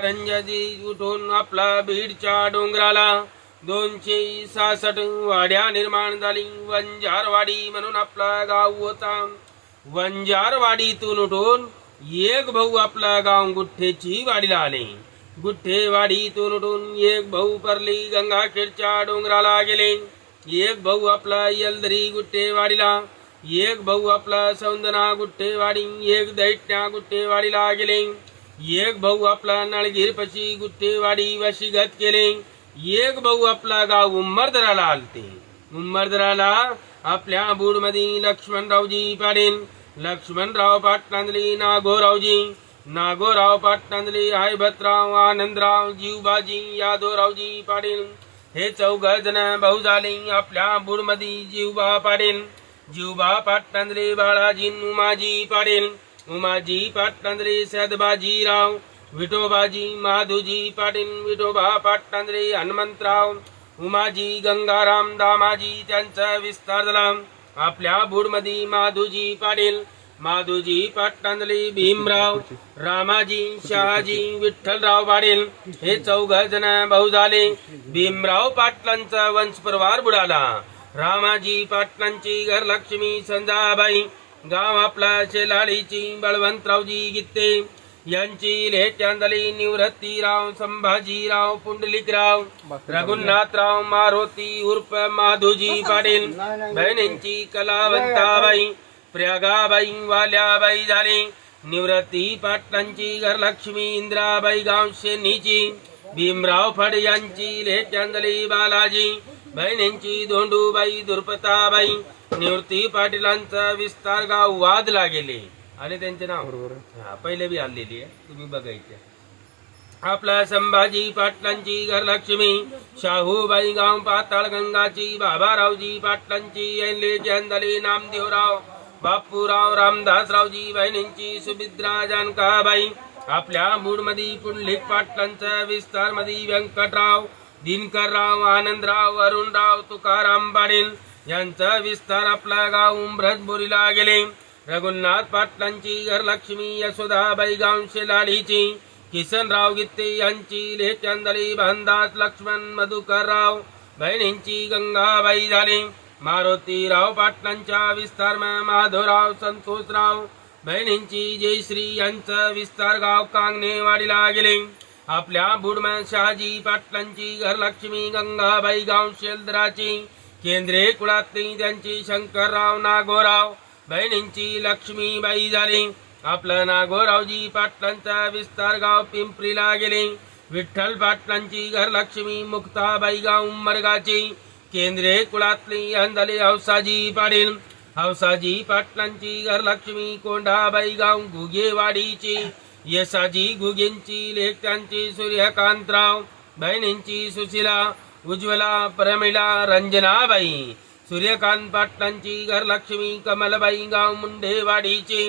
रंजदी उठून आपला बीडच्या डोंगराला 266 वाड्या निर्माण झाली. वंजारवाडी म्हणून आपला गाव होता. वंजारवाडीतून उठून एक भाऊ आपला गाव गुठ्ठेची वाडीला आले. गुठ्ठेवाडीतून उठून एक भाऊ परली गंगाखेडच्या डोंगराला गेले. एक भाऊ आपला यलदरी गुठ्ठेवाडीला, एक भाऊ आपला सौंदना गुठ्ठेवाडी, एक दैट्या गुठ्ठेवाडीला गेले. एक भाऊ आपला नळगीर पशी गुठ्ठेवाडी वशीगत केले. एक भाऊ आपला गाव उंबरदराला आलते. उंबरदराला आपल्या बुडमध्ये लक्ष्मणरावजी पाटील, लक्ष्मणराव पाटलांदली नागोरावजी, नागोराव पाटलांदली हैबतराव, आनंदराव, जीवबाजी, यादवरावजी पाटील हे 4 जण भाऊ झाले. आपल्या बुडमध्ये जीवबा पाटील, जीवबा पाटलांदले बाळाजी, उमाजी पाटील, उमाजी पाटलांदरे सदबाजीराव, विठोबाजी माधुजी पाटील, विठोबा पाटलांदरे हनुमंतराव, उमाजी गंगाराम, दामाजी त्यांचा विस्तार झाला. आपल्या बुडमध्ये माधुजी पाटील, माधुजी पाटलांदले भीमराव, रामाजी, शहाजी, विठ्ठलराव पाटील हे 4 जण भाऊ झाले. भीमराव पाटलांचा वंशपरवार बुडाला. रामाजी पाटलांची घरलक्ष्मी संजाबाई, गाव आपला शेलाळीची बळवंतरावजी गीते यांची लेट्यांदली निवृत्तीराव, संभाजीराव, पुंडलिकराव, रघुनाथराव मारोती उर्फ माधुजी पाटील, बहिणींची कलावंताबाई, प्रयागाबाई, वाल्याबाई झाली. निवृत्ती पाटलांची घरलक्ष्मी इंद्राबाई गाव शेनीची, भीमराव फड यांची लेट्यांदली बालाजी, बहिणींची धोंडूबाई, दुर्पताबाई. निवृत्ती पाटीलांचा विस्तार गाव वादला गेले आणि त्यांचे नाव पहिले बी आलेली आहे, तुम्ही बघायचे. आपला संभाजी पाटलांची घरलक्ष्मी शाहूबाई गाव पाताळगंगाची, बाबारावजी पाटलांची ऐनले नामदेवराव, बापूराव, रामदासरावजी, बहिणींची सुभिद्रा जानकाबाई. आपल्या मूडमध्ये पुंडलिक पाटलांचा विस्तार मध्ये व्यंकटराव, दिनकरराव, आनंदराव, अरुणराव, तुकाराम पाटील यांचा विस्तार आपला गाव उंबरजबोरीला गेले. रघुनाथ पाटलांची घरलक्ष्मी यशोदाबाई गाव शेलाळीची, किसनराव गीते यांची लेट्यांदली भानदास लक्ष्मण मधुकरराव, बहिणींची गंगाबाई झाली. मारुतीराव पाटलांच्या विस्तार माधवराव, संतोषराव, बहिणींची जयश्री यांचा विस्तार गाव कांगणेवाडीला गेले. आपल्या बुडमा शहाजी पाटलांची घरलक्ष्मी गंगाबाई गाव शेलदराची, केंद्रे कुळातली त्यांची शंकरराव, नागोराव, बहिणींची लक्ष्मीबाई झाली. आपलं नागोरावजी पाटलांचा विस्तार गाव पिंपरीला गेले. विठ्ठल पाटलांची घरलक्ष्मी मुक्ताबाई गाव उमरगाची, केंद्रे कुळातली अंधले हौसाजी पाटील, हौसाजी पाटलांची घरलक्ष्मी कोंढाबाई गाव घुगेवाडीची, यशाजी घुगेंची लेख त्यांची सूर्यकांतराव, बहिणींची सुशीला, उज्ज्वला, प्रमिला, रंजनाबाई. सूर्यकांत पाटलांची घरलक्ष्मी कमलबाई गाव मुंडेवाडीची,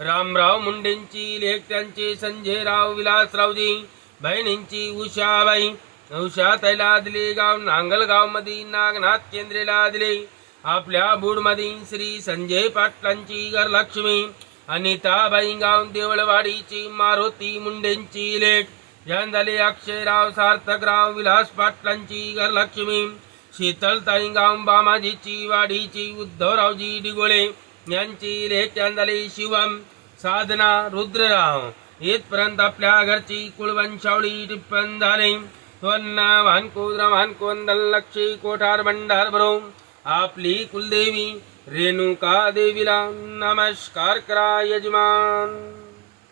रामराव मुंडेंची लेख त्यांचे संजयराव, विलासरावजी, बहिणींची उषाबाई, उषा तैला दिले गाव नांगलगाव मध्ये नागनाथ केंद्रेला दिले. आपल्या बुडमध्ये श्री संजय पाटलांची घरलक्ष्मी अनिताबाई गाव देवळवाडीची, मारुती मुंडेंची लेख झाले. अक्षयराव, सार्थकराव, विलास पाटलांची घरलक्ष्मी शीतलताई गाव बामाजीची वाडीची, उद्धवरावजी डिगोळे यांची लेख झाले. शिवम, साधना, रुद्रराव इथपर्यंत आपल्या घरची कुळवंशावळी टिप्पण झाले. त्वन्ना भानकोद्र भानकोंदल लक्षी कोठार भंडार भरो. आपली कुलदेवी रेणुका देवीला नमस्कार करा यजमान.